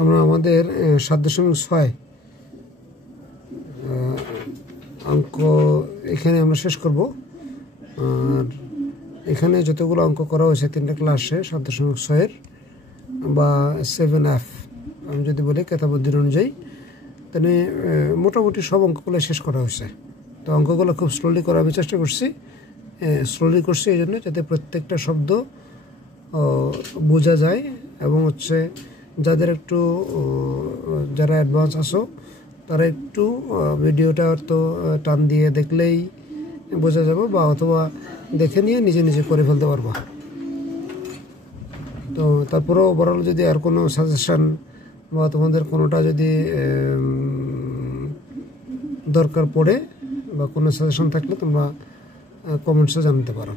আমরা আমাদের 7.6 অঙ্ক এখানে আমরা শেষ করব। আর এখানে যতগুলো অঙ্ক করা হয়েছে 3টা ক্লাসে 7.6 বা 7F আমি যদি বলি কেতাবুদ্দিন অনুযায়ী, তাহলে মোটামুটি সব অঙ্কগুলো শেষ করা হয়েছে। তো অঙ্কগুলো খুব স্লোলি করার আমি চেষ্টা করছি, স্লোলি করছি এই জন্য যাতে প্রত্যেকটা শব্দ বোঝা যায়, এবং হচ্ছে যাদের একটু যারা অ্যাডভান্স আসো তারা একটু ভিডিওটা তো টান দিয়ে দেখলেই বোঝা যাবে, বা অথবা দেখে নিয়ে নিজে নিজে করে ফেলতে পারবা। তো তারপরেও ওভারঅল যদি আর কোনো সাজেশান বা তোমাদের কোনোটা যদি দরকার পড়ে বা কোনো সাজেশন থাকলে তোমরা কমেন্টসে জানাতে পারো।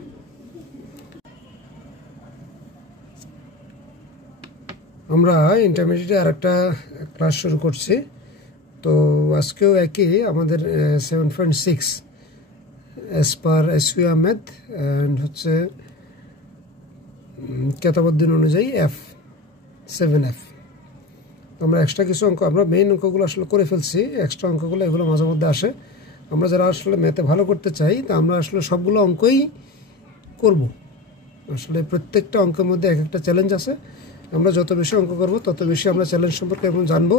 আমরা ইন্টারমিডিয়েটে আরেকটা ক্লাস শুরু করছি। তো আজকেও একই আমাদের 7.6 as per SU Ahmed and হচ্ছে কেতাবুদ্দিন অনুযায়ী 7F। আমরা এক্সট্রা কিছু অঙ্ক, আমরা মেইন অঙ্কগুলো আসলে করে ফেলছি, এক্সট্রা অঙ্কগুলো এগুলো মাঝে মধ্যে আসে। আমরা যারা আসলে ম্যাথে ভালো করতে চাই তা আমরা আসলে সবগুলো অঙ্কই করব। আসলে প্রত্যেকটা অঙ্কের মধ্যে এক একটা চ্যালেঞ্জ আছে। আমরা যত বেশি অঙ্ক করব তত বেশি আমরা চ্যালেঞ্জ সম্পর্কে এখন জানবো,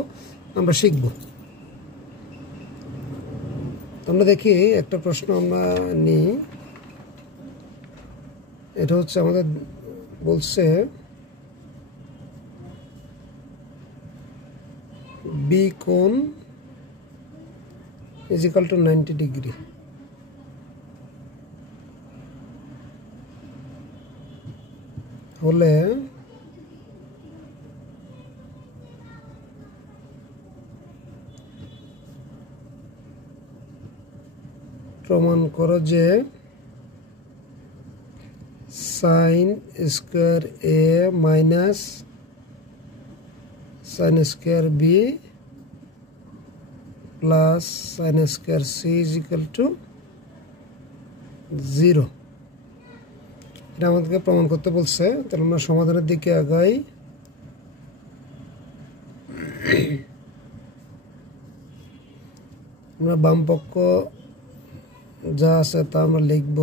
আমরা শিখব। আমরা দেখি একটা প্রশ্ন আমরা নিই। এটা হচ্ছে আমাদের বলছে বি কোণ ইজিক্যাল টু 90 ডিগ্রি হলে প্রমাণ করো যে sine square A minus sine square B plus sine square C is equal to 0। এটা আমাদেরকে প্রমাণ করতে বলছে। তাহলে আমরা সমাধানের দিকে আগাই। আমরা বাম পক্ষ যা আছে তা আমরা লিখব।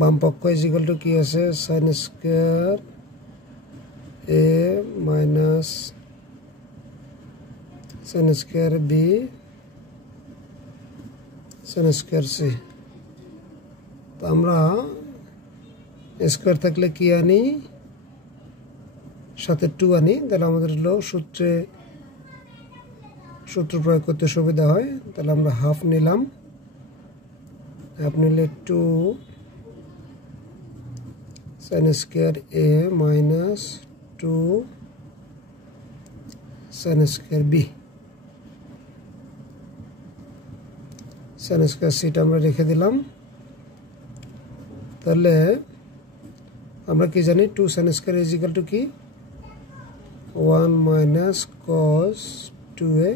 বাম পক্ষ ইজ ইকুয়াল টু কি আছে, sine square A minus sine square B sine square C. তো আমরা স্কোয়ার থাকলে কি আনি, সাথে 2 আনি, তাহলে আমাদের হলো সূত্র প্রয়োগ করতে সুবিধা হয়। তাহলে আমরা হাফ নিলাম, হাফ নিলে 2 sine square A minus 2 sine square B. Sine square সিটা আমরা রেখে দিলাম। তাহলে আমরা কি জানি, 2 sine square is equal to কি, 1 মাইনাস কস 2a।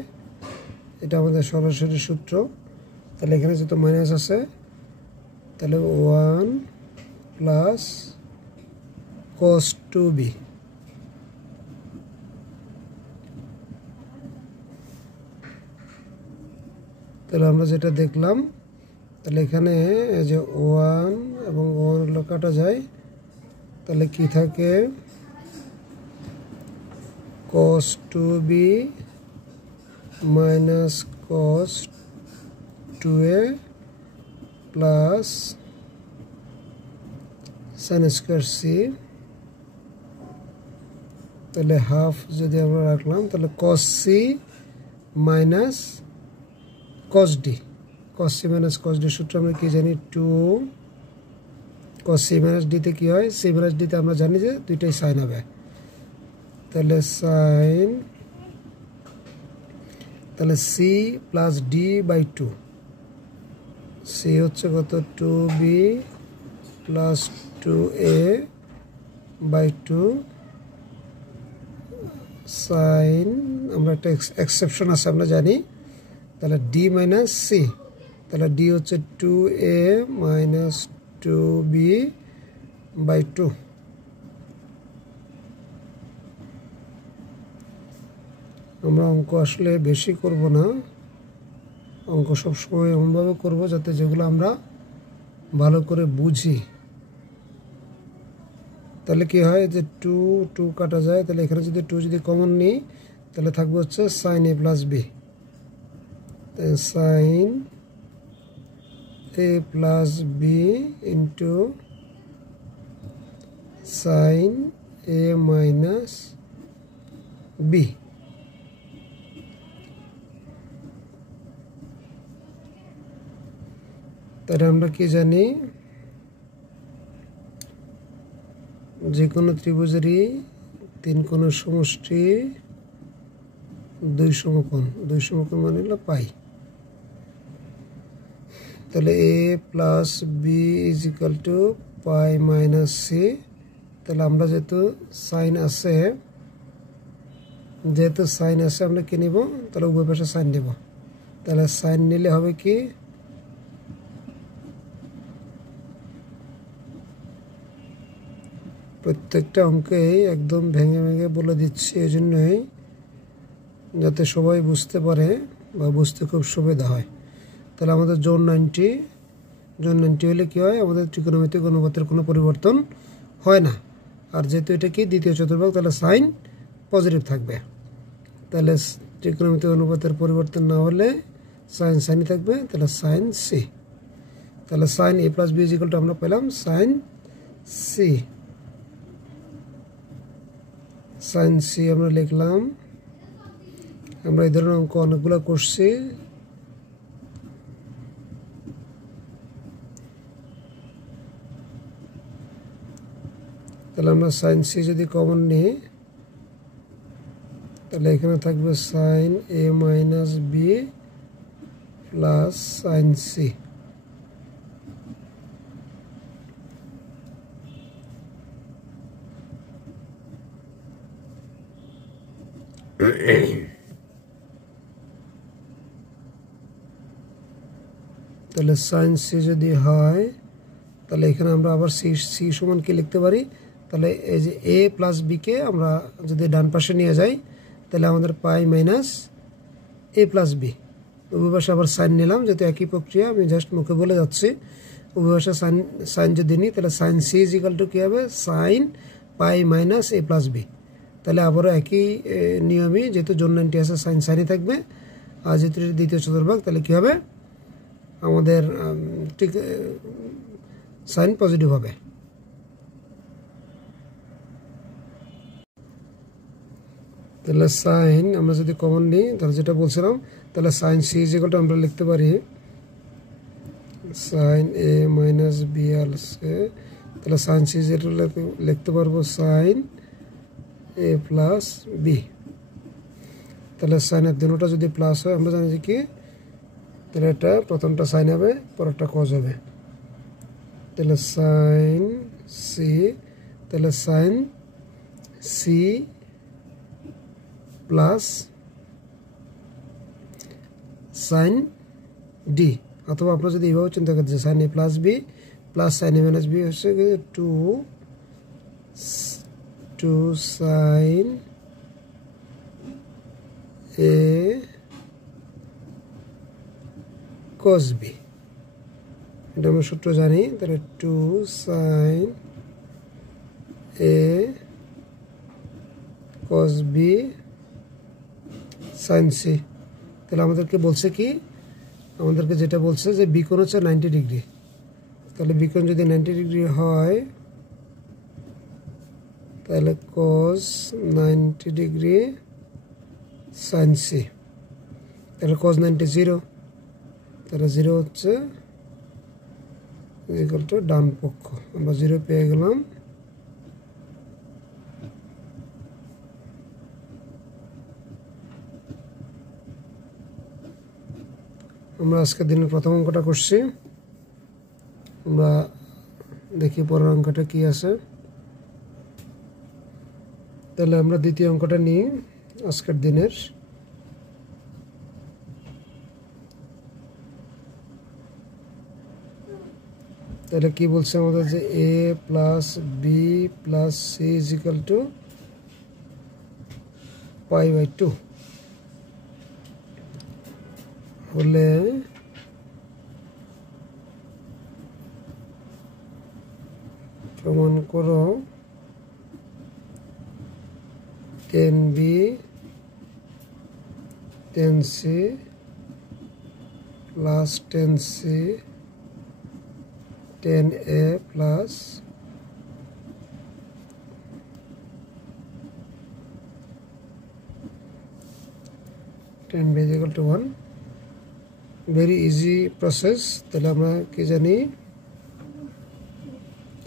এটা আমাদের সরাসরি সূত্র। তাহলে এখানে যত মাইনাস আছে তাহলে 1 প্লাস কস 2b। তাহলে আমরা যেটা দেখলাম, তাহলে এখানে এই যে 1 এবং 1 হলো কাটা যায়, তাহলে কি থাকে, cos 2b minus cos 2a plus sine square C. তাহলে হাফ যদি আমরা রাখলাম, তাহলে cos c minus cos d। cos c minus cos d সূত্র আমরা কি জানি, 2 cos c মাইনাস d তে কি হয়, c মাইনাস d তে আমরা জানি যে দুইটাই সাইন হবে। তাহলে সাইন, তাহলে c plus d by 2, c হচ্ছে কত, 2b plus 2a by 2 sign, আমরা একটা এক্সেপশন আছে আমরা জানি, তাহলে d মাইনাস c, তাহলে d হচ্ছে 2a মাইনাস 2b বাই 2। আমরা অঙ্ক আসলে বেশি করব না, অঙ্ক সবসময় এমনভাবে করব যাতে যেগুলো আমরা ভালো করে বুঝি। তাহলে কি হয় যে 2 কাটা যায়, তাহলে এখানে যদি 2 যদি কমন নিই তাহলে থাকবে হচ্ছে sign A plus B, sign A plus B into sign A minus B. তাহলে আমরা কি জানি, যে কোনো ত্রিভুজেরই 3 কোণের সমষ্টি 2 সমকোণ, 2 সমকোণ মানে হলো পাই। তাহলে A plus B is equal to pi minus C. তাহলে আমরা যেহেতু সাইন আছে আমরা কি নিব, তাহলে উভয় পাশে সাইন নেব। তাহলে সাইন নিলে হবে কি, প্রত্যেকটা অঙ্কেই একদম ভেঙে ভেঙে বলে দিচ্ছি, এই জন্যই যাতে সবাই বুঝতে পারে বা বুঝতে খুব সুবিধা হয়। তাহলে আমাদের জোন 90 হলে কি হয়, আমাদের ত্রিকোণমিতিক অনুপাতের কোনো পরিবর্তন হয় না। আর যেহেতু এটা কি দ্বিতীয় চতুর্ভাগ, তাহলে সাইন পজিটিভ থাকবে। তাহলে ত্রিকোণমিতিক অনুপাতের পরিবর্তন না হলে সাইন সাইনই থাকবে, তাহলে সাইন সি। তাহলে sine A plus B is equal to আমরা পেলাম সাইন সি। সাইন সি আমরা লিখলাম। আমরা এই ধরনের অঙ্ক অনেকগুলো করছি। তাহলে আমরা সাইন সি যদি কমন নিই তাহলে এখানে থাকবে sine A minus B plus sine C. তাহলে সাইন সি যদি হয় তাহলে এখানে আমরা আবার সি সমান কি লিখতে পারি, তাহলে এই যে এ প্লাস বিকে আমরা যদি ডান পাশে নিয়ে যাই তাহলে আমাদের পাই মাইনাস এ প্লাস বি। উভয় পাশে আবার সাইন নিলাম, যেহেতু একই প্রক্রিয়া আমি জাস্ট মুখে বলে যাচ্ছি। উভয় পাশে সাইন যদি নিই তাহলে sine C is equal to কী হবে, sine pi minus A plus B. তাহলে আবারও একই নিয়মই, যেহেতু জোন 90 আছে সাইন সাইনই থাকবে। আর যেহেতু দ্বিতীয় চতুর্ভাগ তাহলে কী হবে, আমাদের ঠিক সাইন পজিটিভ হবে। তাহলে সাইন আমরা যদি কমন নিই তাহলে যেটা বলছিলাম, তাহলে sine C is equal to আমরা লিখতে পারি সাইন এ মাইনাস বি আছে। তাহলে sine C is equal to লিখতে পারবো সাইন এ প্লাস বি। তাহলে সাইনের দুটোটা যদি প্লাস হয় আমরা জানি যে কি, তাহলে এটা প্রথমটা সাইন হবে, পরেরটা কজ হবে। তাহলে সাইন সি, তাহলে sine C plus sine D, অথবা আপনারা যদি এইভাবে চিন্তা করতে sine A plus B plus sine A minus B হচ্ছে 2 সাইন এ কস বি। এটা আমরা সূত্র জানি। তাহলে 2 সাইন এ কস বি সাইন সি। তাহলে আমাদেরকে বলছে কি, আমাদেরকে যেটা বলছে যে বিকোণ হচ্ছে 90 ডিগ্রি। তাহলে বিকোণ যদি 90 ডিগ্রি হয় তাহলে কস 90 ডিগ্রি সাইন সি। তাহলে কস 90 0, তাহলে 0 হচ্ছে ইকুয়াল টু ডান পক্ষ। আমরা 0 পেয়ে গেলাম। আমরা আজকের দিনের প্রথম অঙ্কটা করছি। আমরা দেখি পরের অঙ্কটা কি আছে। তাহলে আমরা দ্বিতীয় অঙ্কটা নিই আজকের দিনের। তাহলে কি বলছে আমাদের, যে A plus B plus C is equal to pi by 2। হলে প্রমাণ করো 10b 10c plus 10c 10a plus 10b is equal to 1. Very easy process. তাহলে আমরা কি জানি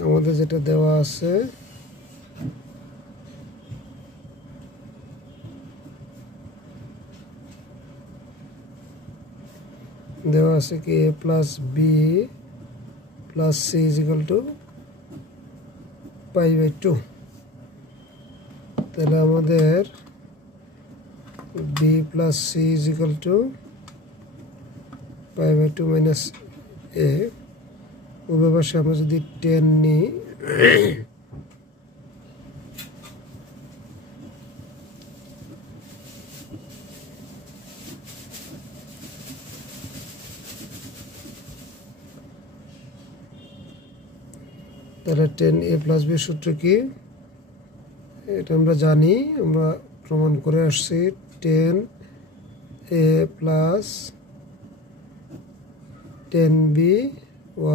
আমাদের যেটা দেওয়া আছে কি a plus b plus c is equal to pi by 2. তাহলে আমাদের b plus c is equal to pi by 2 minus a. উভয় পাশে আমরা যদি 10 নিই তাহলে 10a plus b সূত্র কি এটা আমরা জানি, আমরা প্রমাণ করে আসছি। 10a plus 10b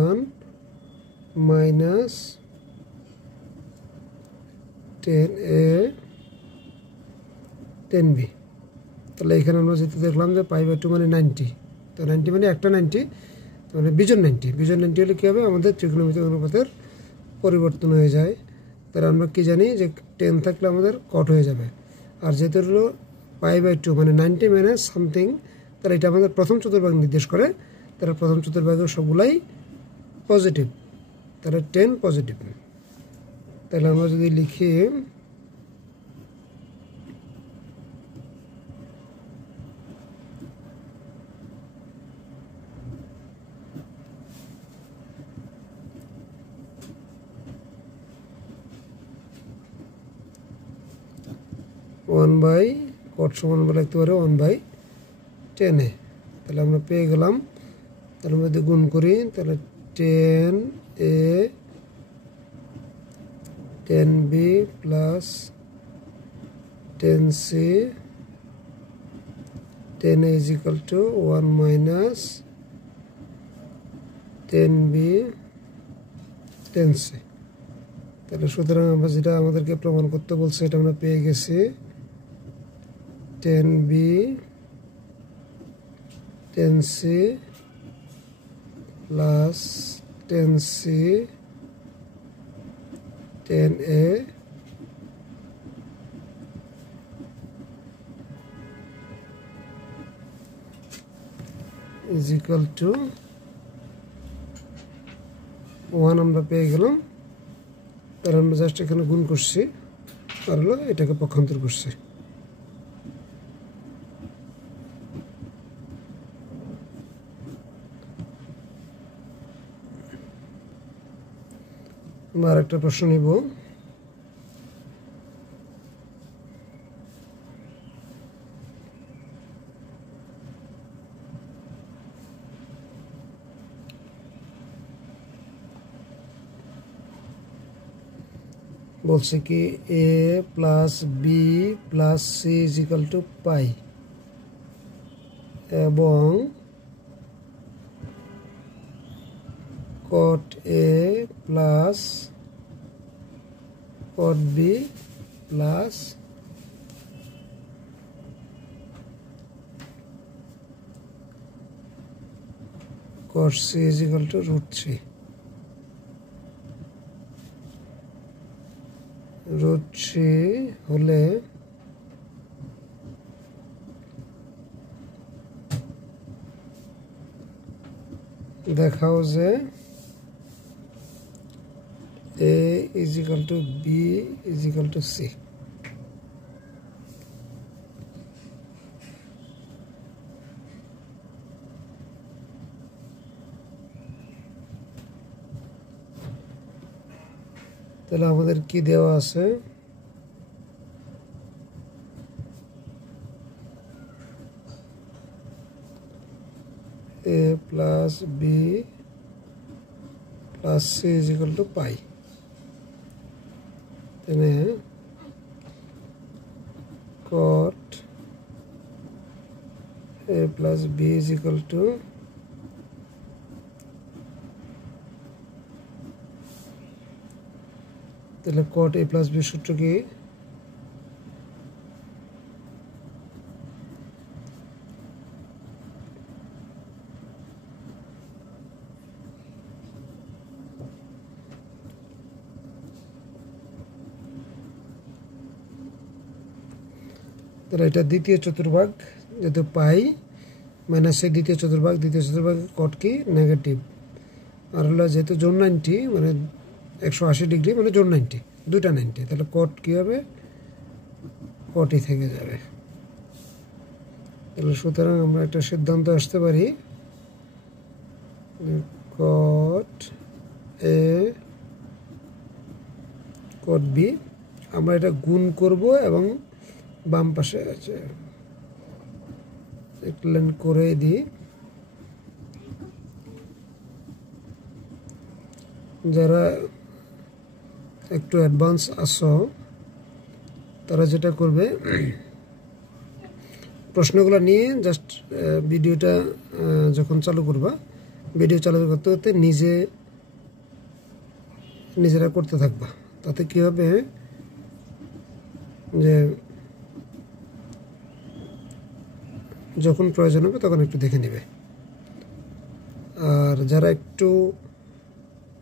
1 minus 10a 10b। তাহলে এখানে আমরা যেটা দেখলাম যে পাই বাই 2 মানে 90, তো 90 মানে একটা 90, মানে বিজন 90। বিজন 90 হলে কী হবে, আমাদের ত্রিকোণমিতিক অনুপাতের পরিবর্তন হয়ে যায়। তাহলে আমরা কি জানি যে 10 থাকলে আমাদের কট হয়ে যাবে, আর যেহেতু হলো পাই বাই 2 মানে 90 মাইনাস সামথিং, তাহলে এটা আমাদের প্রথম চতুর্ভাগ নির্দেশ করে। তাহলে প্রথম চতুর্ভাগের সবগুলাই পজিটিভ, তাহলে 10 পজিটিভ। তাহলে আমরা যদি লিখি 1 বাই কট সমান আমরা লিখতে পারি 1 বাই 10a। তাহলে আমরা পেয়ে গেলাম। তাহলে আমরা যদি গুণ করি তাহলে 10a 10b plus 10c 10a is equal to 1 minus 10b 10c। তাহলে সুতরাং আমরা যেটা আমাদেরকে প্রমাণ করতে বলছে এটা আমরা পেয়ে গেছি। 10b 10c plus 10c 10a is equal to 1 আমরা পেয়ে গেলাম। তার আমরা জাস্ট এখানে গুণ করছি আর হলো এটাকে পক্ষান্তর করছি। আমরা আরেকটা প্রশ্ন নিব। বলছে কি a plus b plus c is equal to pi, এবং cot a plus cot b plus cot c is equal to √3। √3 হলে দেখাও যে a is equal to b is equal to c। তাহলে আমাদের কি দেওয়া আছে, a plus b plus c is equal to pi. Then cot a plus b is equal to তাহলে cot a plus b সূত্র কি? তাহলে এটা দ্বিতীয় চতুর্ভাগ, যেহেতু পাই মাইনাসের দ্বিতীয় চতুর্ভাগে কট কি নেগেটিভ, আর হলো যেহেতু জোন 90 মানে 180 ডিগ্রি মানে জোন 90 দুটা 90, তাহলে কট কি হবে? কটই থেকে যাবে। তাহলে সুতরাং আমরা একটা সিদ্ধান্ত আসতে পারি কট এ কট বি, আমরা এটা গুণ করব এবং বাম পাশে আছে একটা লাইন করে দিই। যারা একটু অ্যাডভান্স আসো তারা যেটা করবে, প্রশ্নগুলো নিয়ে জাস্ট ভিডিওটা যখন চালু করবা, ভিডিও চালু করতে করতে নিজেরা করতে থাকবা। তাতে কি হবে যে যখন প্রয়োজন হবে তখন একটু দেখে নেবে। আর যারা একটু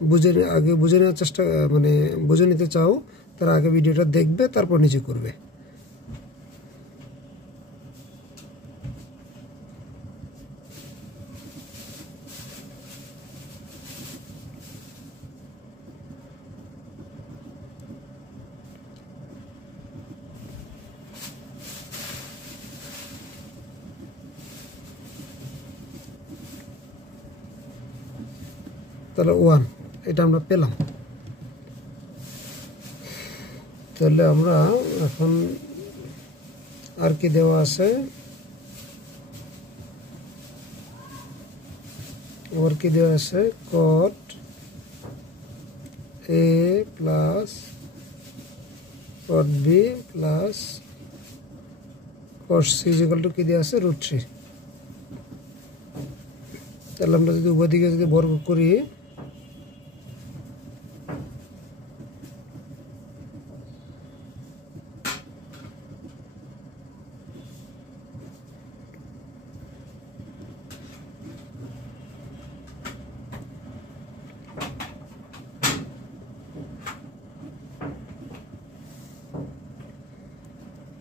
বুঝে নেওয়ার চেষ্টা মানে বুঝে নিতে চাও, তারা আগে ভিডিওটা দেখবে, তারপর নিজে করবে। তাহলে 1 এটা আমরা পেলাম। তাহলে আমরা এখন আর কি দেওয়া আছে, আবার কি দেওয়া আছে, cot a plus cot b plus cot c is equal to কি দেওয়া আছে, √3। তাহলে আমরা যদি উভয় দিকে যদি বর্গ করি,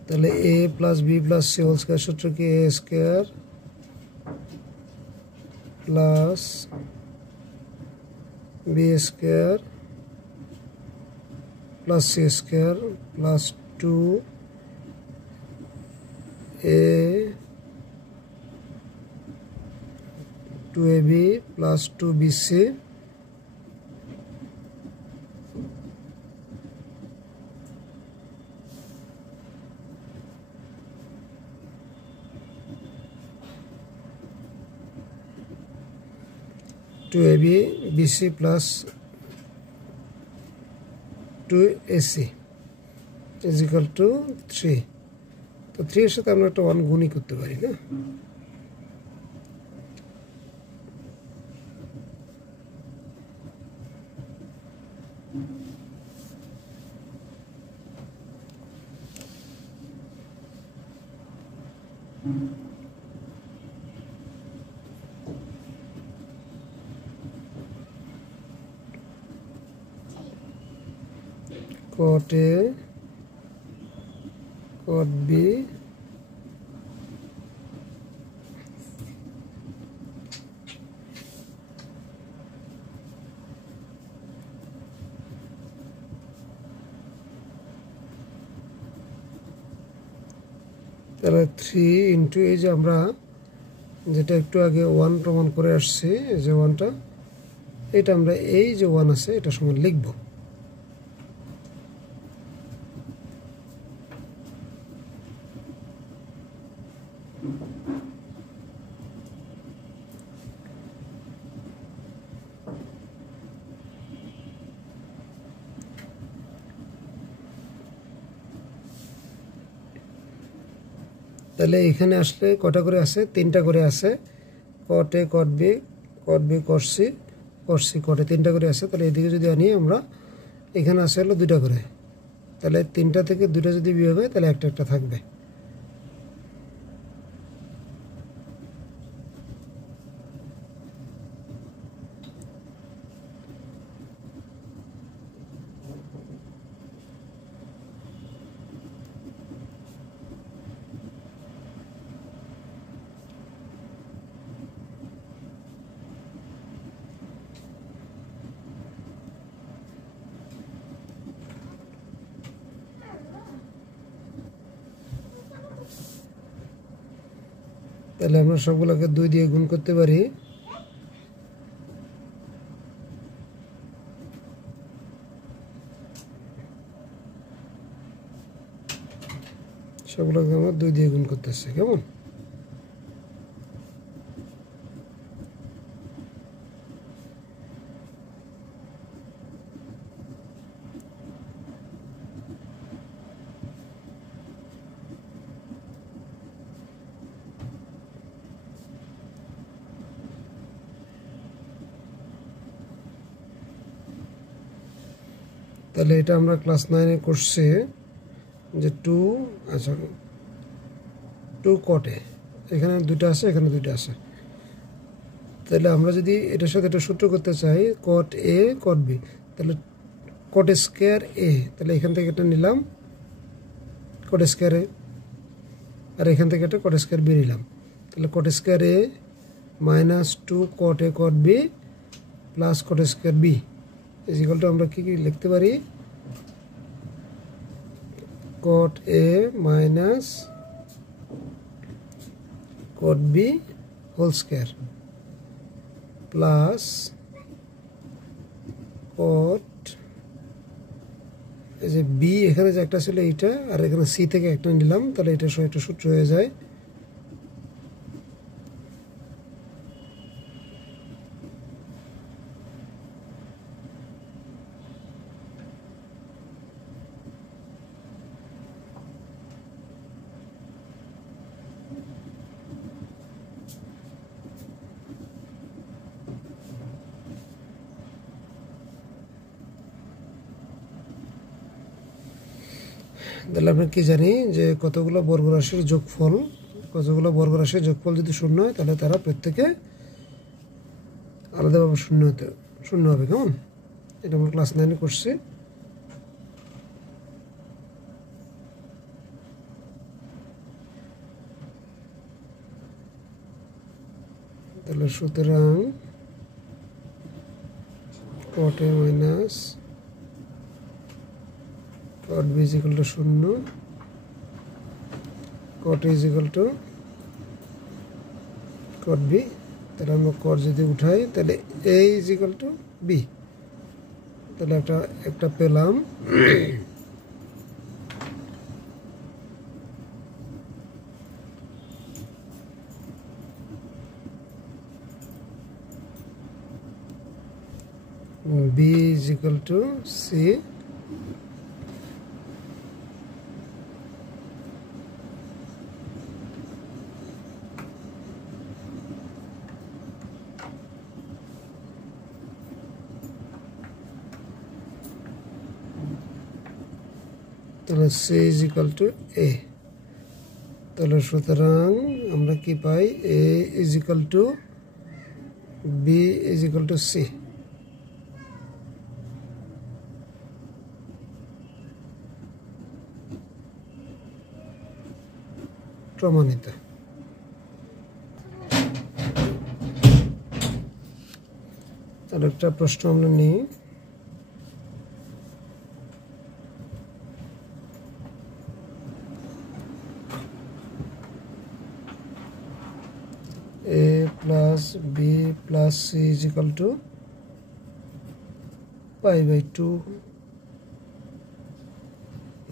তাহলে a plus b plus c whole square সূত্র কি, a স্কয়ার plus b square plus c square plus 2ab plus 2bc ab bc plus 2ac is equal to 3। তো 3 এর সাথে আমরা একটা 1 গুণই করতে পারি না? cot a cot b তাহলে 3 ইন্টু এই যে আমরা যেটা একটু আগে 1 প্রমাণ করে আসছি, এই যে 1টা, এটা আমরা এই যে 1 আছে এটা সমান লিখব। তাহলে এখানে আসলে কটা করে আছে? 3টা করে আছে। Cot A, cot B, cot B, cot C, cot C, cot A, 3টা করে আছে। তাহলে এদিকে যদি আনি আমরা, এখানে আছে হলো 2টা করে। তাহলে 3টা থেকে 2টা যদি বিয়োগ হয় তাহলে একটা একটা থাকবে। তাহলে আমরা সবগুলোকে 2 দিয়ে গুণ করতে পারি। সবগুলোকে আমরা 2 দিয়ে গুণ করতেছি, কেমন? তাহলে এটা আমরা ক্লাস 9-এ করছি যে 2, আচ্ছা 2 কট এ, এখানে 2টা আছে, এখানে 2টা আছে। তাহলে আমরা যদি এটার সাথে এটা সূত্র করতে চাই, কট এ, কট বি, তাহলে কট স্কয়ার এ, তাহলে এখান থেকে এটা নিলাম কট স্কয়ার এ, আর এখান থেকে এটা কট স্কয়ার বি নিলাম। তাহলে cot square A minus 2 cot A, cot B plus cot square B is equal to, আমরা কি কি লিখতে পারি? Cot A minus cot B whole square plus cot, এই যে বি এখানে যে একটা ছিল এইটা, আর এখানে সি থেকে একটা নিলাম, তাহলে এটা সহ একটা সূত্র হয়ে যায়। তাহলে আমরা কি জানি যে কতগুলো বর্গরাশির যোগফল, কতগুলো বর্গরাশির যোগফল যদি 0 হয় তাহলে তারা প্রত্যেকে আলাদাভাবে 0 হবে, কেমন? এটা আমরা ক্লাস 9-এ করছি। তাহলে সুতরাং cot A minus cot B is equal to 0, cot A is equal to cot B. তাহলে আমরা কট যদি উঠাই তাহলে A is equal to B, তাহলে একটা পেলাম। B is equal to C, তাহলে C is equal to A. তাহলে সুতরাং আমরা কি পাই? A is equal to B is equal to C. প্রমাণিত। তাহলে একটা প্রশ্ন আমরা নিই। a plus b plus c is equal to pi by 2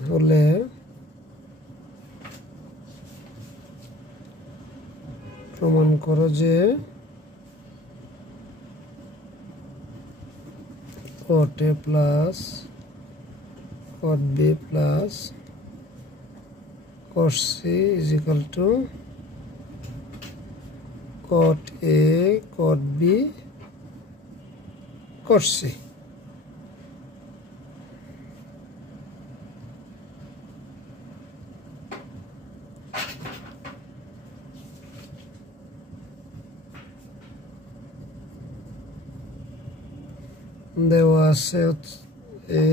হলে প্রমাণ করো যে cot a plus cot b plus cos c is equal to cot A cot B cos C. দেওয়া আছে A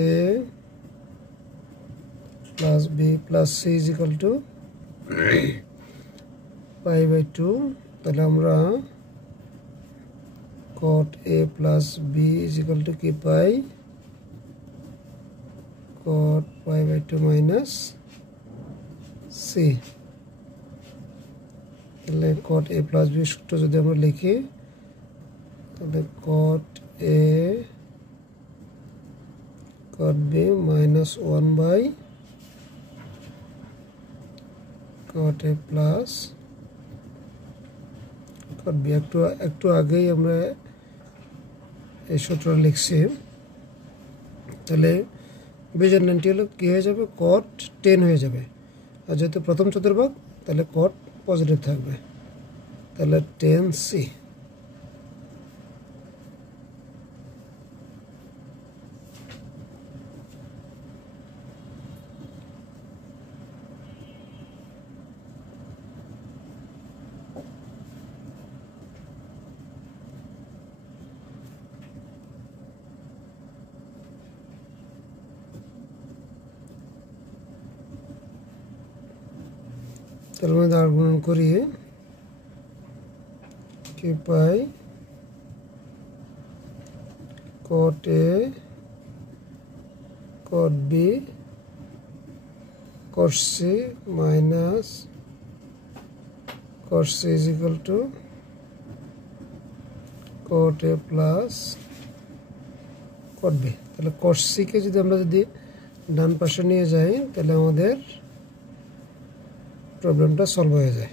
plus B plus C is equal to pi by 2, তাহলে আমরা cot A plus B is equal to কি পাই cot pi by 2 minus C। তাহলে cot A plus B সূত্র যদি আমরা লিখি তাহলে cot A cot B minus 1 by cot A plus cot B। একটু আগেই আমরা এই সূত্র লিখছি, তাহলে বীজগণিতটি হলো কি হয়ে যাবে cot 10 হয়ে যাবে, আর যেহেতু প্রথম চতুর্ভাগ তাহলে cot পজিটিভ থাকবে, তাহলে 10C। তার মধ্যে আর গুণন করি কি পাই cot A cot B cot C minus cot C is equal to cot A plus cot B। তাহলে cot C কে যদি ডান পাশে নিয়ে যাই তাহলে আমাদের প্রবলেমটা সলভ হয়ে যায়।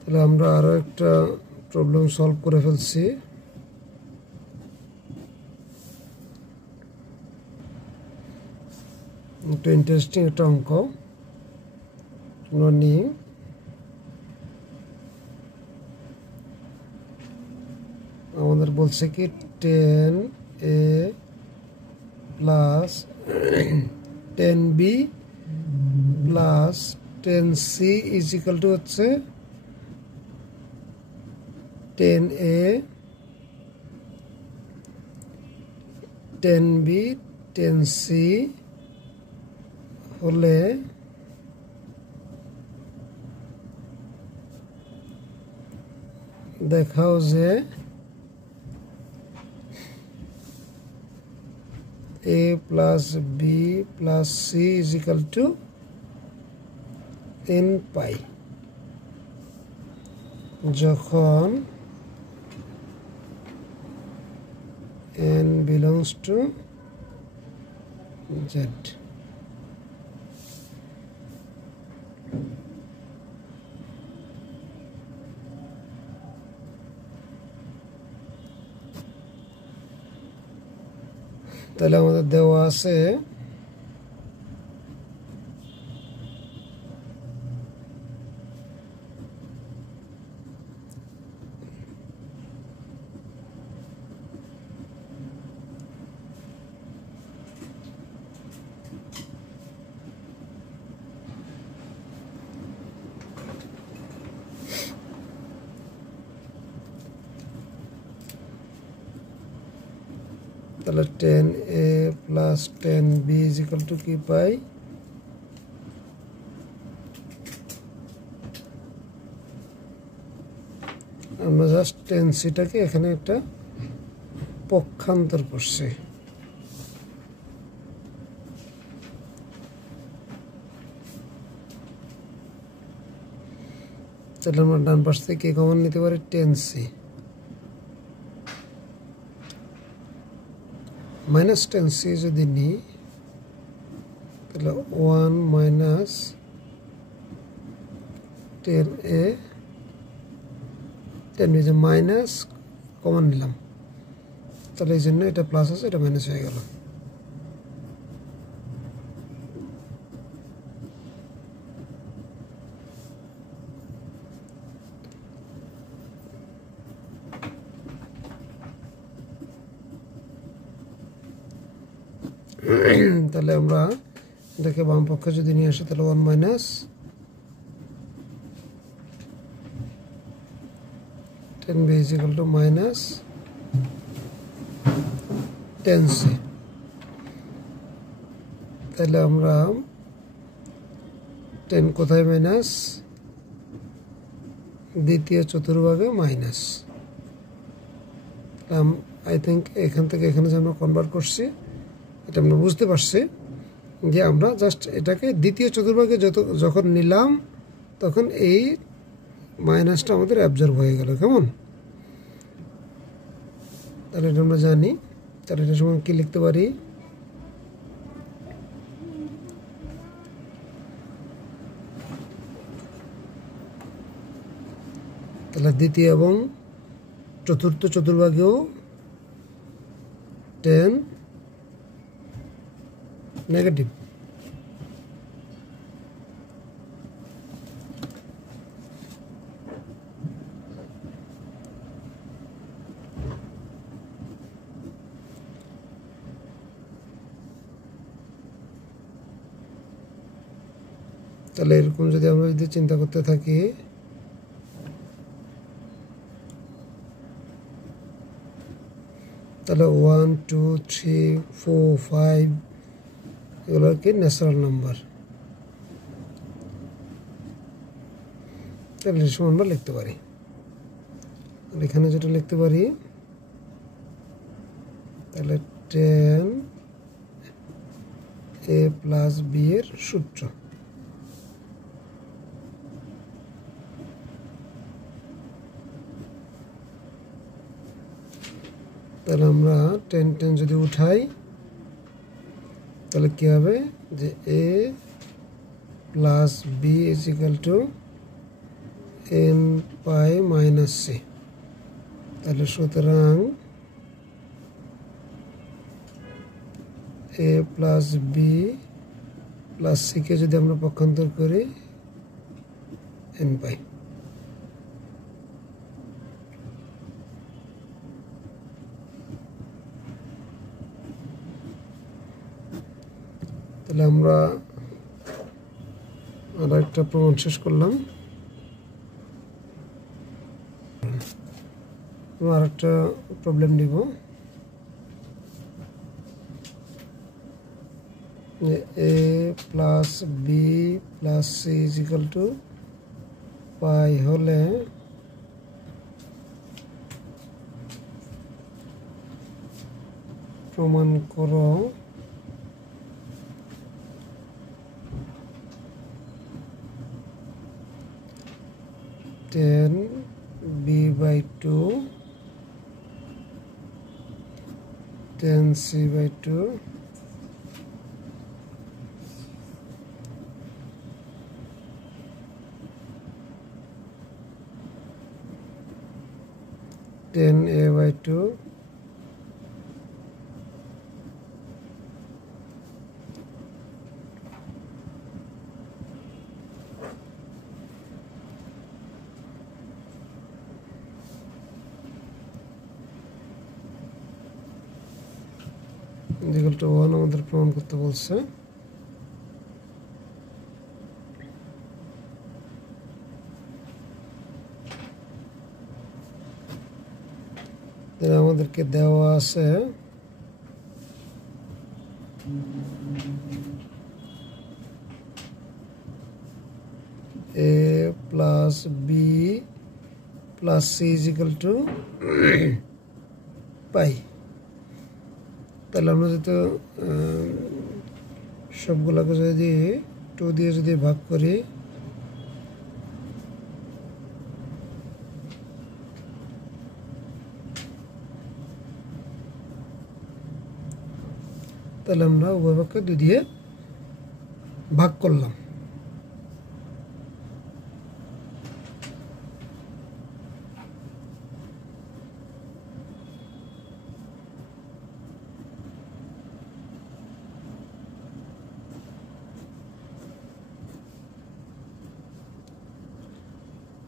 তাহলে আমরা আরো একটা প্রবলেম সলভ করে ফেলছি। একটু ইন্টারেস্টিং একটা অঙ্ক নিই। আমাদের বলছে কি 10A plus 10B plus 10C is equal to হচ্ছে 10A 10B 10C হলে দেখাও যে A plus B plus C is equal to n pi যখন n belongs to Z। তাহলে আমাদের দেওয়া আছে তাহলে 10A plus 10B is equal to কি পাই আমরা জাস্ট 10C-টাকে এখানে একটা পক্ষান্তর করছি। তাহলে আমরা ডান পাশ থেকে কমন নিতে পারি 10C minus 10C যদি নিই তাহলে 1 মাইনাস 10a 10 যে মাইনাস কমন নিলাম, তাহলে এই জন্য এটা প্লাস আছে, এটা মাইনাস হয়ে গেল। তাহলে আমরা এটাকে বাম পক্ষে যদি নিয়ে আসি, তাহলে 1 minus 10b is equal to minus 10c। তাহলে আমরা 10 কোথায় মাইনাস, দ্বিতীয় চতুর্ভাগে মাইনাস। আই থিঙ্ক এখান থেকে এখানে যে আমরা কনভার্ট করছি, এটা আমরা বুঝতে পারছি যে আমরা জাস্ট এটাকে দ্বিতীয় চতুর্ভাগে যখন নিলাম তখন এই মাইনাসটা আমাদের অ্যাবজর্ব হয়ে গেল। কেমন? তাহলে এটা আমরা জানি। তাহলে এটার সময় কি লিখতে পারি, তাহলে দ্বিতীয় এবং চতুর্থ চতুর্ভাগেও 10 নেগেটিভ। তাহলে এরকম যদি আমরা চিন্তা করতে থাকি, তাহলে 1 2 3 4 5 এগুলো কি ন্যাচারাল নাম্বার। তাহলে এর সময় আমরা লিখতে পারি, এখানে যেটা লিখতে পারি, তাহলে 10a প্লাস b এর সূত্র। তাহলে আমরা 10 10 যদি উঠাই, তাহলে কি হবে যে a plus b is equal two n pi minus c। তাহলে সুতরাং a plus b plus c কে যদি আমরা পক্ষান্তর করি, n পাই। তাহলে আমরা আর একটা প্রমাণ শেষ করলাম। আর একটা প্রবলেম নিব, a plus B plus C is equal to pi হলে প্রমাণ করো 10b/2 10c/2 10a/2 equal to 1 আমাদের প্রমাণ করতে বলছে। আমাদেরকে দেওয়া আছে a plus B plus C is equal to pi. তাহলে আমরা যেহেতু সবগুলোকে যদি 2 দিয়ে যদি ভাগ করি, তাহলে আমরা উভয় পক্ষে 2 দিয়ে ভাগ করলাম।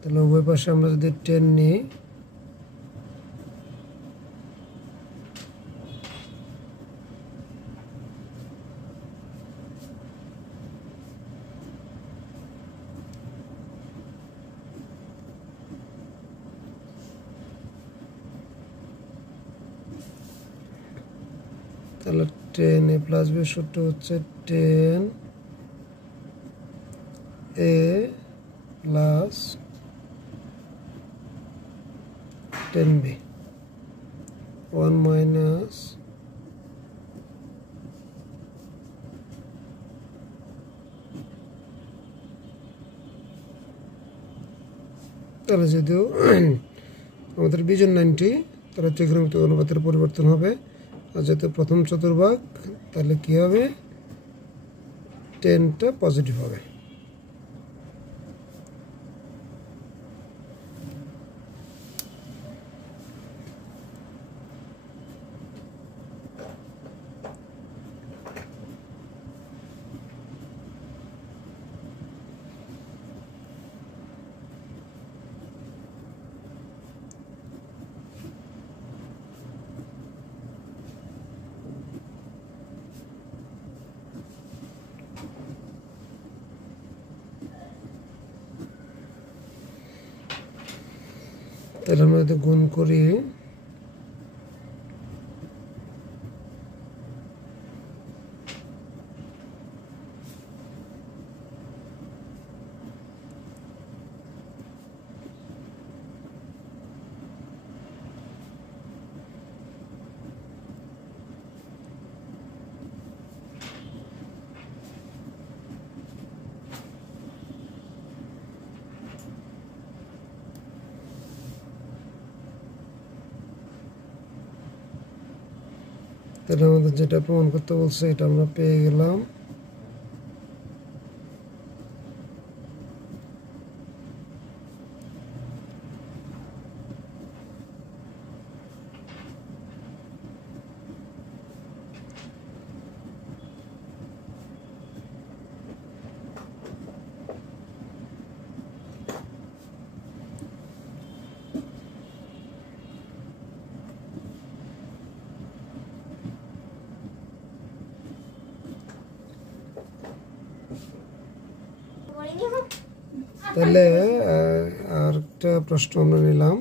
তাহলে উভয় পাশে আমরা যদি 10 নিই, তাহলে 10a প্লাস b সূত্র হচ্ছে 10a প্লাস 10b 1 মাইনাস তাহলে যদিও আমাদের বিজন 90, তাহলে ত্রিকোণমিতিক অনুপাতের পরিবর্তন হবে। আর যেহেতু প্রথম চতুর্ভাগ, তাহলে কি হবে, 10টা পজিটিভ হবে। তাহলে আমরা যদি গুণ করি, তাহলে আমাদের যেটা প্রমাণ করতে বলছে এটা আমরা পেয়ে গেলাম। তাহলে আর একটা প্রশ্ন আমরা নিলাম,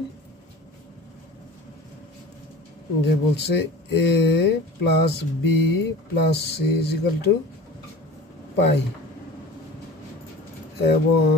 যে বলছে a plus B plus C is equal to pi, এবং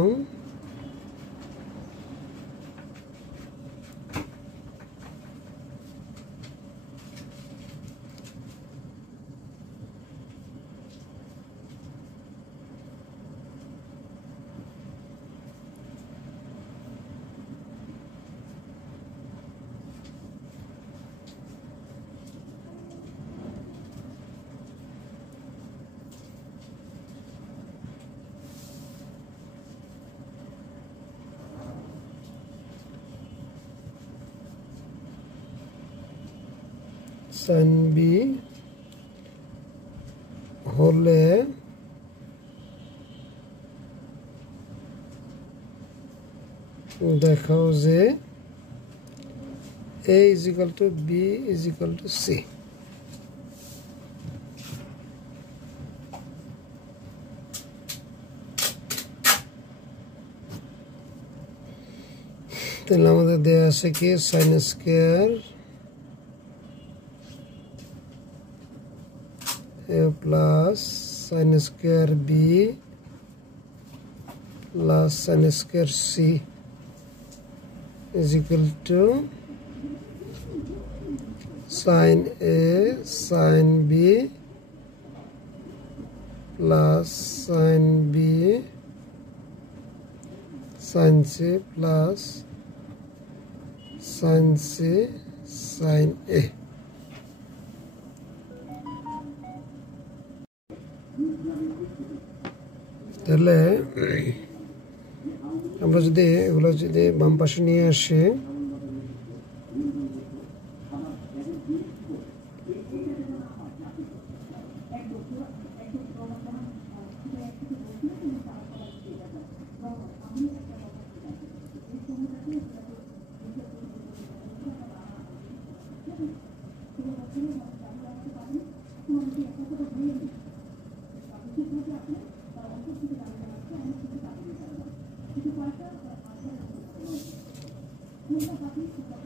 সাইন বি হলে দেখাও যে a is equal to b is equal to c। তাহলে আমাদের দেয়া আছে কি, sine square a plus sine square b plus sine square c is equal to sin a sin b plus sin b sin c plus sin c sin a। তাহলে আমরা যদি এগুলো যদি বাম পাশে নিয়ে আসি,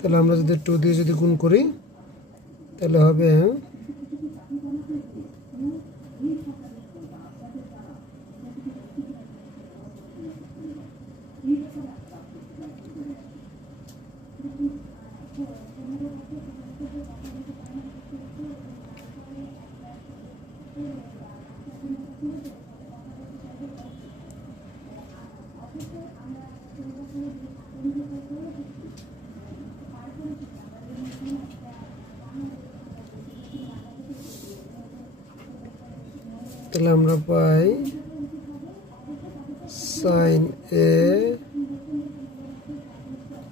তাহলে আমরা যদি 2 দিয়ে যদি গুণ করি তাহলে হবে তাহলে আমরা পাই sin a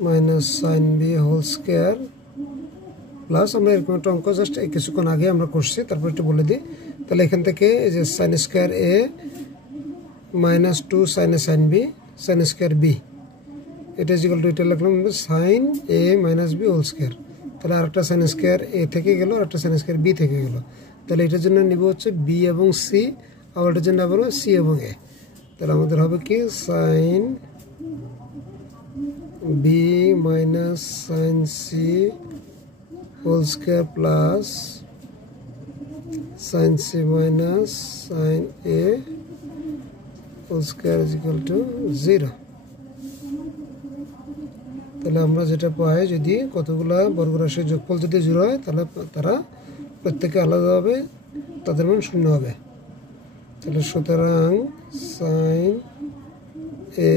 minus sin b whole square plus আমরা এরকম একটা অঙ্ক জাস্ট কিছুক্ষণ আগে আমরা করছি, তারপর একটু বলে দিই। তাহলে এখান থেকে এই যে sin square a minus 2 sin b sin square b, এটা ইকুয়াল টু এটা লিখলাম sin a minus b whole square. তাহলে আরেকটা sin স্কয়ার a থেকে গেল, আরেকটা sin স্কয়ার b থেকে গেল। তাহলে এটার জন্য নিব হচ্ছে b এবং c, আবার এটার জন্য আবার c এবং a। তাহলে আমাদের হবে কি sin b minus sin c whole square plus sin c minus sin a whole square is equal to 0। তাহলে আমরা যেটা পাই, যদি কতগুলা বর্গরাশির যোগফল যদি 0 হয় তাহলে তারা প্রত্যেকে আলাদা হবে, তাদের মান 0 হবে। তাহলে সুতরাং sin a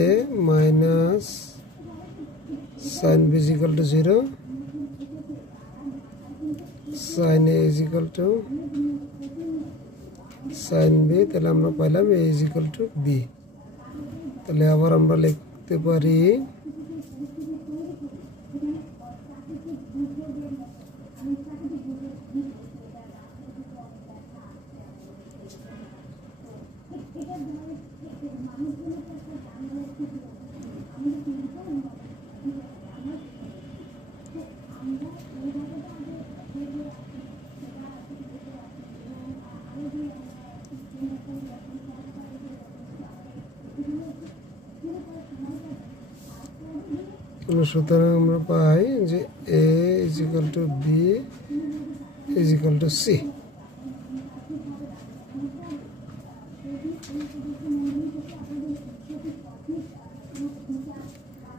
minus sin b is equal to 0, sin a is equal to sin b, তাহলে আমরা পাইলাম a is equal to b। তাহলে আবার আমরা লিখতে পারি সুতরাং আমরা পাই যে a is equal to b is equal to c।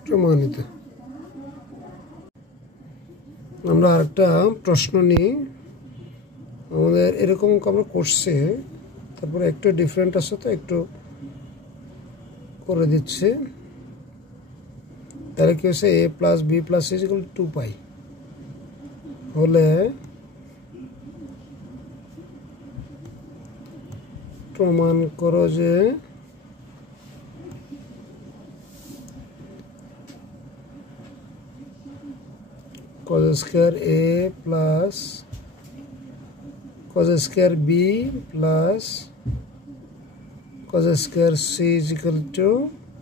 প্রমাণিত। আমরা আরেকটা প্রশ্ন নিই, আমাদের এরকম আমরা করছি, তারপরে একটু ডিফারেন্ট আছে তো একটু করে দিচ্ছি। তাহলে কি হচ্ছে a plus b plus c equal 2 পাই হলে প্রমাণ করো যে cos square a plus cos square b plus cos square c is equal to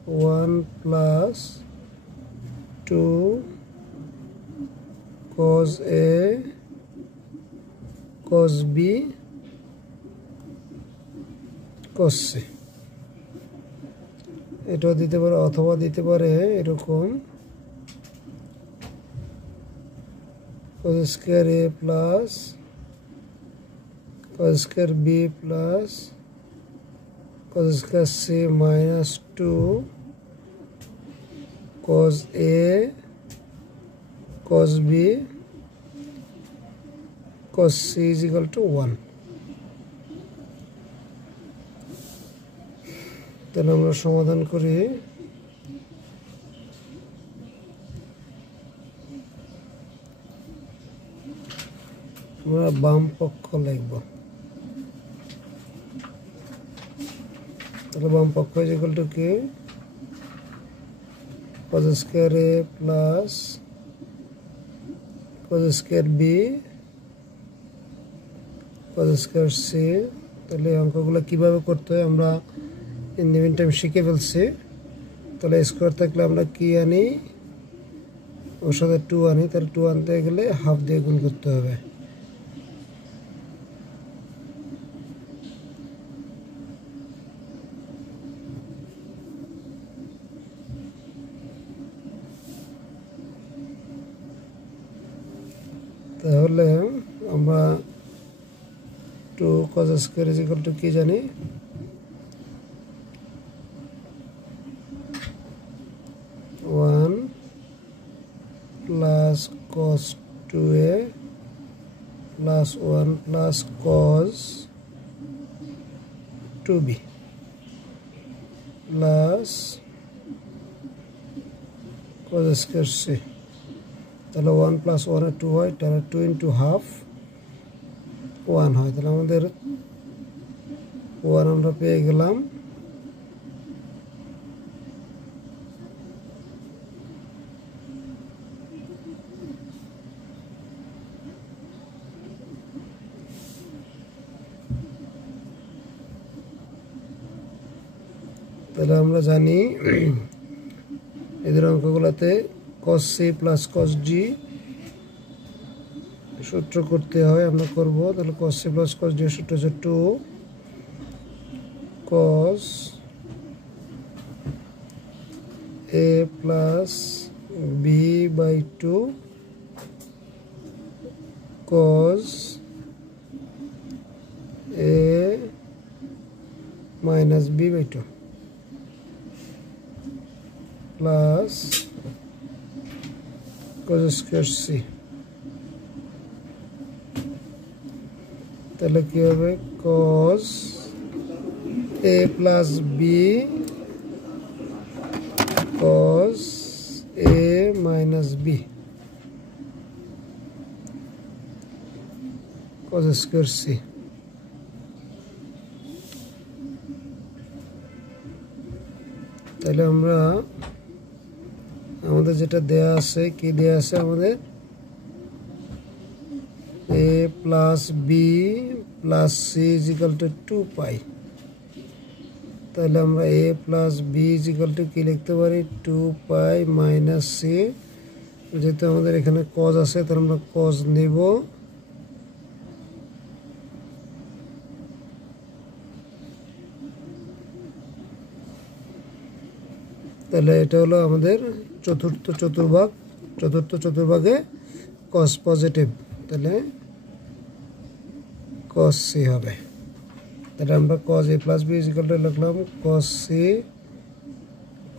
1 plus 2 cos a cos b cos c। এটাও দিতে পারে অথবা দিতে পারে এরকম cos square a plus cos square b plus cos square c minus 2 cos a cos b cos c is equal to 1। তাহলে আমরা সমাধান করি। আমরা বাম পক্ষ লিখব, তাহলে বাম পক্ষ ইজ ইকুয়াল টু কি cos square a plus cos square b cos square c। তাহলে অঙ্কগুলো কিভাবে করতে হয় আমরা ইন দ্য মিন টাইম শিখে ফেলছি। তাহলে স্কয়ার থাকলে আমরা কি আনি, ওর সাথে 2 আনি, তাহলে 2 আনতে গেলে হাফ দিয়ে গুণ করতে হবে। তাহলে আমরা 2 cos square is equal to কি জানি, 1 plus cos 2a plus 1 plus cos 2b plus cos square c। তাহলে 1 প্লাস 1 এ 2 হয়, তাহলে 2 ইন্টু হাফ 1 হয়। তাহলে আমাদের 1 আমরা পেয়ে গেলাম। তাহলে আমরা জানি এদের অঙ্কগুলোতে cos c plus cos d সূত্র করতে হয়, আমরা করব। তাহলে cos c plus cos d সূত্র হচ্ছে 2 cos a plus b by 2 cos a minus b by 2 plus cos square c। তাহলে কি হবে, cos a plus b cos a minus b cos square c। তাহলে আমরা আমাদের যেটা দেয়া আছে, কি দেয়া আছে আমাদের, a plus b plus c is equal to 2 পাই। তাহলে আমরা a plus b is equal to কি লিখতে পারি, 2 পাই মাইনাস c। যেহেতু আমাদের এখানে cos আছে তাহলে আমরা cos নেব, তাহলে এটা হলো আমাদের চতুর্থ চতুর্ভাগে cos পজিটিভ, তাহলে cos c হবে। তাহলে আমরা cos a plus b is equal two লিখলাম cos c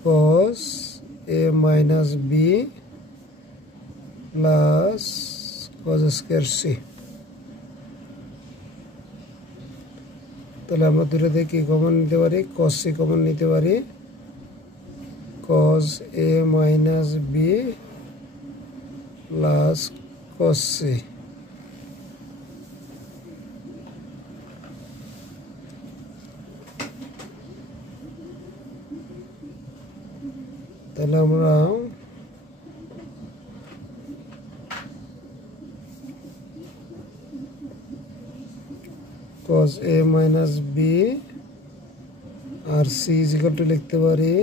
cos a minus b plus cos square c। তাহলে আমরা দুটো থেকে কি কমন নিতে পারি, cos c কমন নিতে পারি, cos a minus b plus cos c। তাহলে আমরা cos a minus b R c is equal to লিখতে পারি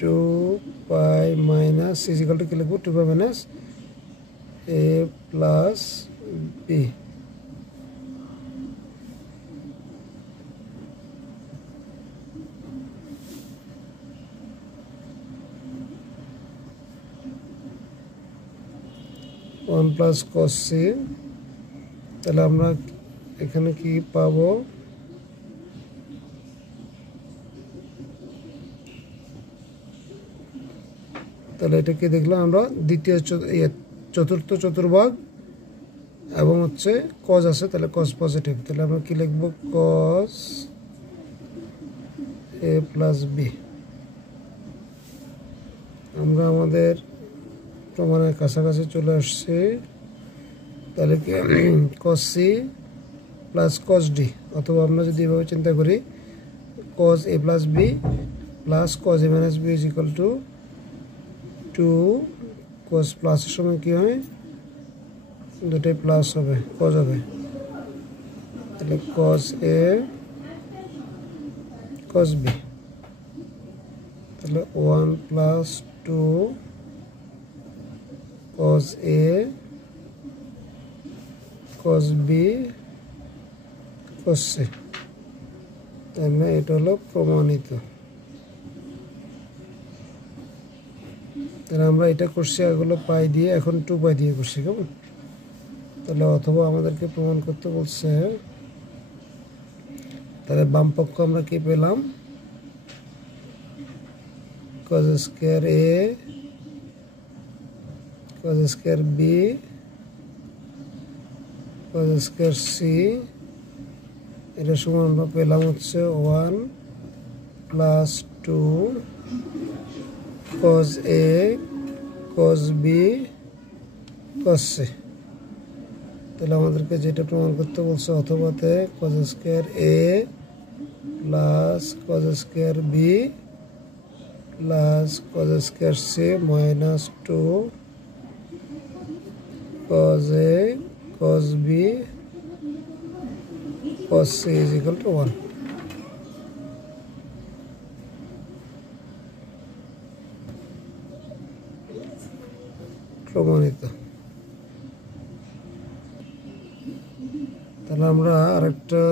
2 pi minus c is equal to কি লিখব, 2 pi minus a plus b। One plus cos c। তাহলে আমরা এখানে কি পাবো, তাহলে এটা কি দেখলাম আমরা, দ্বিতীয় চতুর্থ চতুর্ভাগ এবং হচ্ছে cos আছে, তাহলে cos পজিটিভ। তাহলে আমরা কি লিখব, cos a প্লাস b। আমরা আমাদের প্রমাণের কাছাকাছি চলে আসছি। তাহলে কি cos c plus cos D, অথবা আমরা যদি এভাবে চিন্তা করি cos A plus B plus cos A minus B is equal to 2 cos প্লাসের সময় কী হয়, দুটোই প্লাস হবে, কস হবে, তাহলে কস এ কস বি, তাহলে 1 প্লাস 2 কস এ কস বি কস সি, তাহলে এটা হলো প্রমাণিত। তাহলে আমরা এটা করছি এগুলো পাই দিয়ে, এখন 2 পাই দিয়ে করছি, কেমন? তাহলে অথবা আমাদেরকে প্রমাণ করতে বলছে, তাহলে বাম পক্ষ আমরা কি পেলাম, cos square A cos square B cos square C, এটা সমান আমরা পেলাম হচ্ছে 1 plus 2 cos A cos B cos C. তাহলে আমাদেরকে যেটা প্রমাণ করতে বলছে, অথবাতে cos square A plus cos square B plus cos square C minus 2 cos A cos B cos C is equal to 1। প্রমাণিত। তাহলে আমরা আরেকটা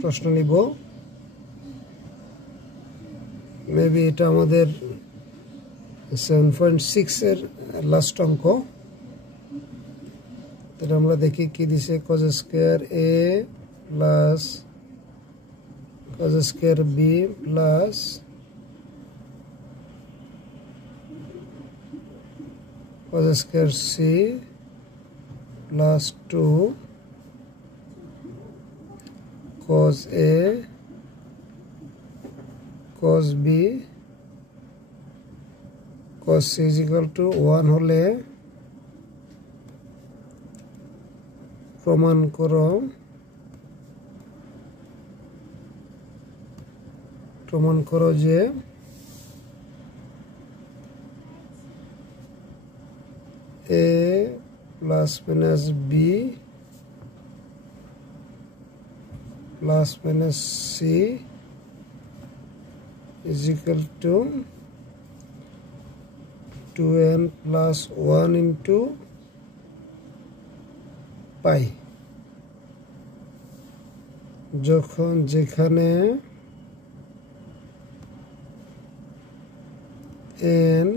প্রশ্ন নিব, মেবি এটা আমাদের 7.6 এর লাস্ট অঙ্ক। তাহলে আমরা দেখি কি দিছে, cos square A plus cos square B plus cos square C plus 2 cos A cos B cos C is equal to 1 হলে প্রমাণ করো যে A plus minus B plus minus C is equal to 2n plus 1 into pi, যেখানে n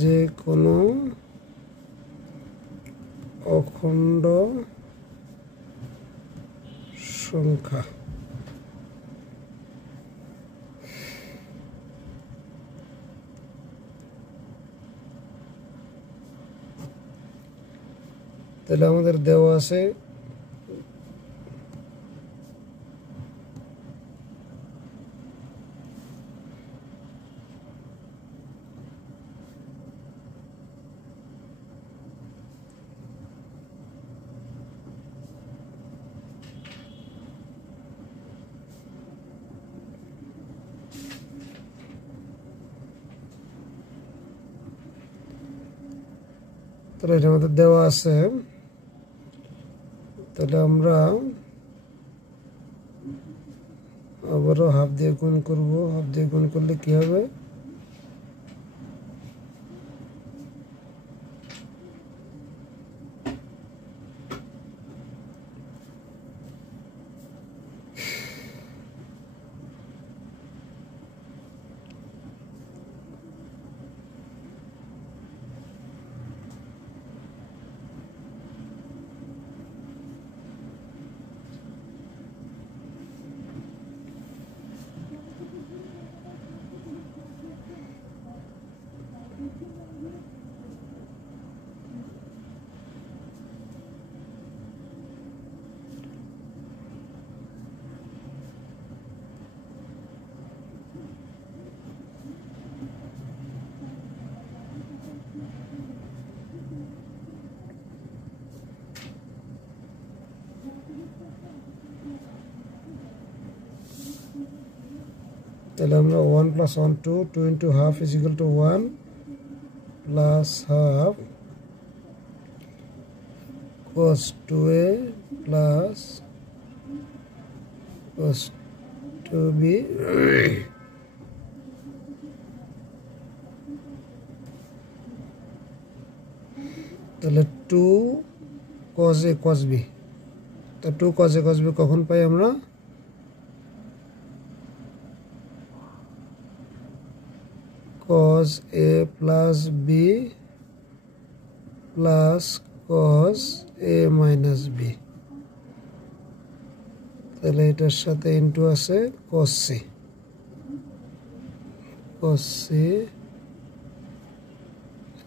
যে কোনো অখণ্ড সংখ্যা। তাহলে আমাদের দেওয়া আছে তাহলে এটা আমাদের দেওয়া আছে। তাহলে আমরা আবারও হাফ দিয়ে গুণ করব, হাফ দিয়ে গুণ করলে কি হবে, তাহলে আমরা 1 + 1 2 2 × ½ = 1 + ½ cos 2a plus cos 2b তাহলে 2 cos a cos b, তো 2 cos a cos b কখন পাই আমরা? cos a plus b plus cos a minus b, তাহলে এটার সাথে ইনটু আছে cos c, cos c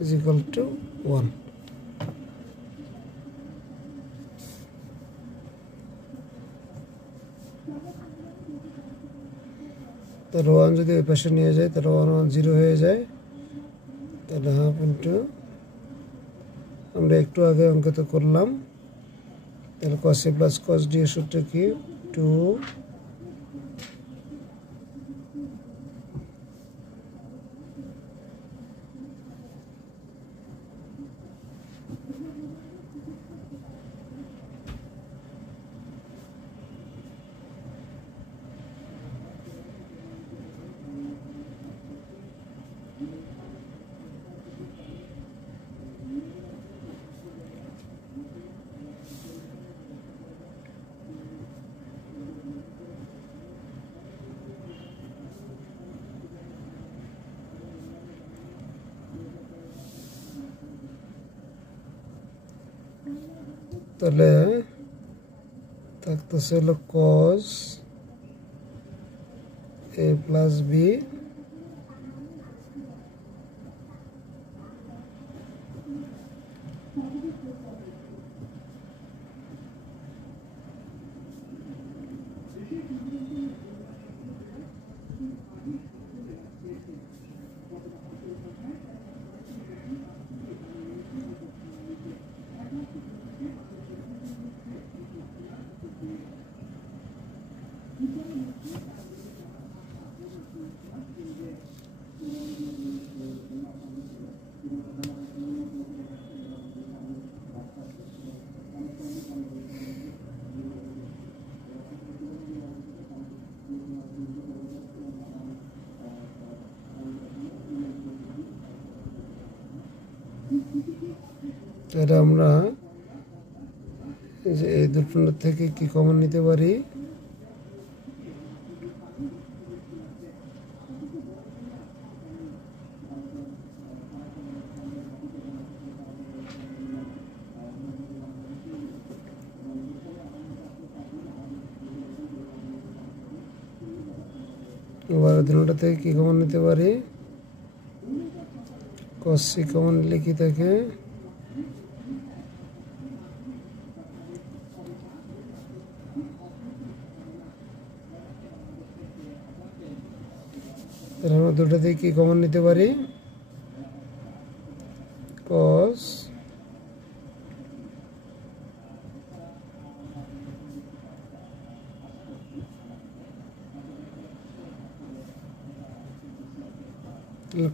is equal to 1. তো রো 1 যদি ওই পাশে নিয়ে যায় তাহলে 1 1 0 হয়ে যায়, তাহলে হাফ ইন্টু আমরা একটু আগে অঙ্কিত করলাম, তাহলে cos a plus cos d এর সূত্র কি 2 তাহলে থাকতেছে হলো cos a plus b এটা আমরা এই দুটোর থেকে কি কমন নিতে পারি? এবার দুটোটা থেকে কি কমন নিতে পারি? cos c কমন নিলে কি থাকে? আমরা দুটো থেকে কি কমন নিতে পারি? cos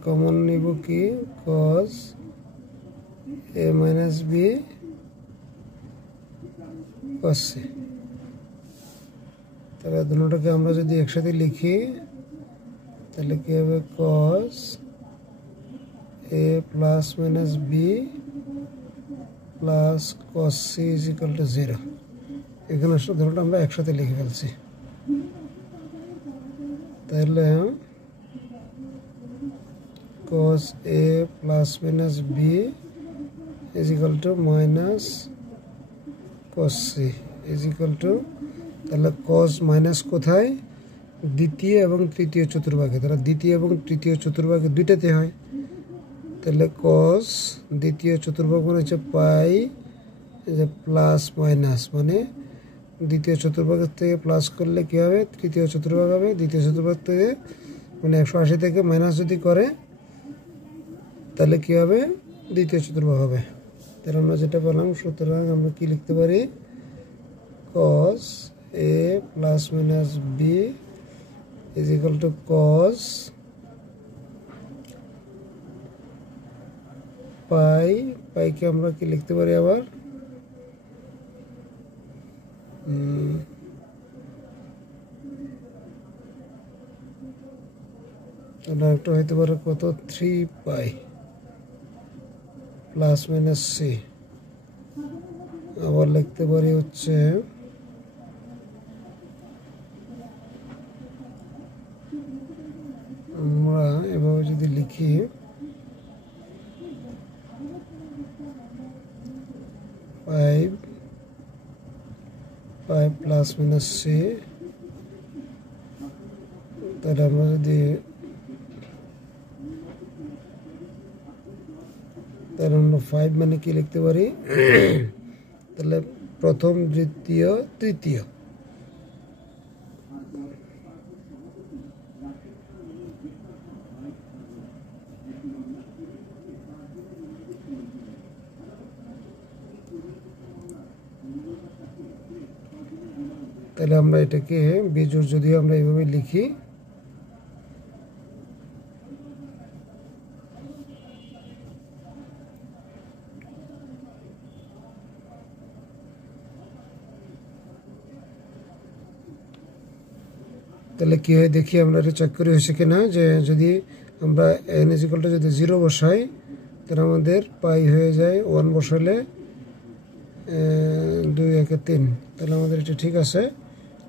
কমন নিব কি cos a minus b cos c, তাহলে দুটোটাকে আমরা যদি একসাথে লিখি তাহলে কি হবে cos a plus minus b plus cos c is equal to 0. এখানে দুটোটা আমরা একসাথে লিখে ফেলছি, তাহলে cos a plus minus b is equal to minus cos c is equal to, তাহলে cos মাইনাস কোথায়? দ্বিতীয় এবং তৃতীয় চতুর্ভাগে, তাহলে দ্বিতীয় এবং তৃতীয় চতুর্ভাগে দুইটাতে হয়, তাহলে cos দ্বিতীয় চতুর্ভাগ মানে হচ্ছে পাই প্লাস মাইনাস, মানে দ্বিতীয় চতুর্ভাগের থেকে প্লাস করলে কি হবে? তৃতীয় চতুর্ভাগ হবে, দ্বিতীয় চতুর্ভাগ থেকে মানে 180 থেকে মাইনাস যদি করে তাহলে কি হবে? দ্বিতীয় চতুর্ভাগ হবে। তাহলে আমরা যেটা পেলাম, সুতরাং আমরা কি লিখতে পারি? cos a plus minus b is equal to cos pi, পাইকে আমরা কি লিখতে পারি আবার একটা হইতে পারে কত 3 পাই প্লাস মাইনাস সি। আবার লিখতে পারি হচ্ছে আমরা এভাবে যদি লিখি পাই প্লাস মাইনাস সি, তাহলে আমরা যদি তাহলে আমরা 5 মানে কি লিখতে পারি তাহলে প্রথম দ্বিতীয় তৃতীয়। তাহলে আমরা এটাকে বিজোড় যদি আমরা এইভাবে লিখি তাহলে কি হয় দেখি আমরা এটা চেক করে হয়েছে কিনা, যে যদি আমরা n = যদি 0 বসাই তাহলে আমাদের পাই হয়ে যায় 1 বসালে 2 1 3, তাহলে আমাদের এটা ঠিক আছে।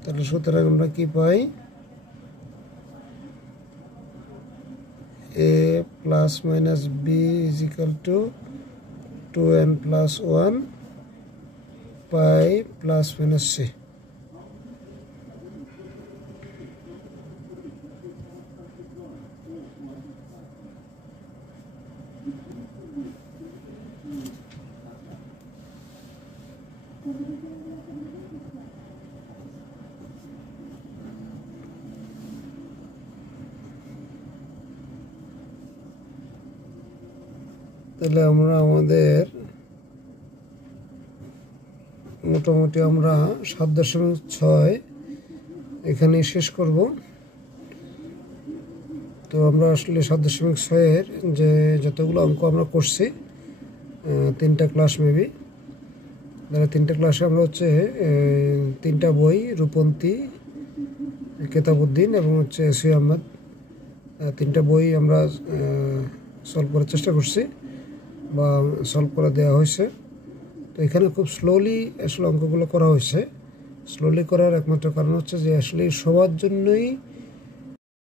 তাহলে সুতরাং আমরা কি পাই a plus minus b is equal to 2n plus 1 pi plus minus c। তাহলে আমরা আমাদের মোটামুটি আমরা 7.6 এখানে শেষ করব। তো আমরা আসলে 7.6 এর যে যতগুলো অঙ্ক আমরা করছি 3টা ক্লাস মেবি, তাহলে 3টা ক্লাসে আমরা হচ্ছে 3টা বই রূপন্তী, কেতাবউদ্দিন এবং হচ্ছে এসি আহমেদ 3টা বই আমরা সলভ করার চেষ্টা করছি বা সলভ করে দেওয়া হয়েছে। তো এখানে খুব স্লোলি আসলে অঙ্কগুলো করা হয়েছে। স্লোলি করার একমাত্র কারণ হচ্ছে যে আসলে সবার জন্যই